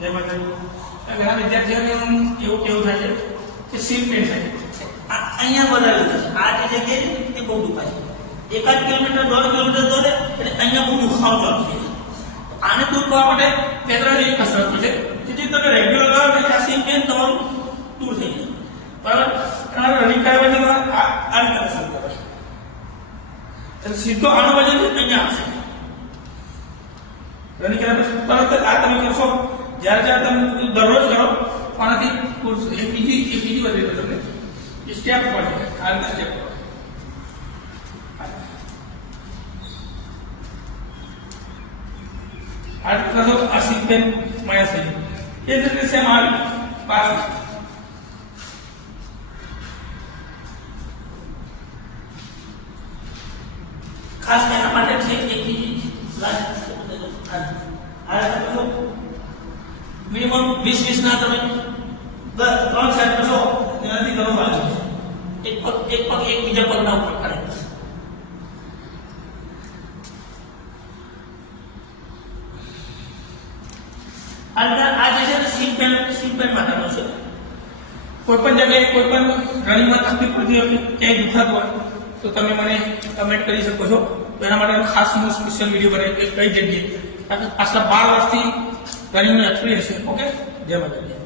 જય માતાજી. ઘણા વિદ્યાર્થીઓને એવું કેવું થાય છે કે સીટ પેન થાય અહીંયા બધાયું છે. આ જે જગ્યાએ તે બહુ દુખાય છે. 1 કિલોમીટર 1.5 કિલોમીટર દોડે એટલે અહીંયા બહુ દુખાવો ચાલુ થઈ જાય. આને દૂર કરવા માટે બે ત્રણ એવી કસરતો છે જેથી તમે રેગ્યુલર કરો એટલે આ સીટ પેન તમારું દૂર થઈ જાય. બરાબર. અને રનિંગ કર્યા પછી તમારે આ રીતે કસરત કરો એટલે સીધો આનો વજન અહીંયા આવશે. રનિંગ કર્યા પછી તરત જ આ તમે કરશો. જ્યારે તમે દરરોજ કરો આનાથી એક બીજી વધી તમને સ્ટેપ પડે આ રીતે સ્ટેપ કરો. આ રીતે આ સીટ પેન માઇનસ થઈ જાય. એ જ રીતે સેમ આ પાસ ખાસ એના માટે છે એક બીજી મિનિમમ 20 ના તમે 3 સેટ કરશો એનાથી ઘણો ફાયદો છે. એક પગ એક બીજા પગના ઉપર કરે. આ જે છે સીટ પેન માટેનો છે. કોઈ પણ જગ્યાએ કોઈ પણ રનિંગમાં તકલીફ પડતી હોય ક્યાંય દુખાતું હોય તો તમે મને કમેન્ટ કરી શકો છો. એના માટે ખાસ હું સ્પેશિયલ વિડીયો બનાવી કઈ જગ્યાએ પાછલા 12 વર્ષથી રનિંગનું એક્સપિરિયન્સ છે. ઓકે, જય માતાજી.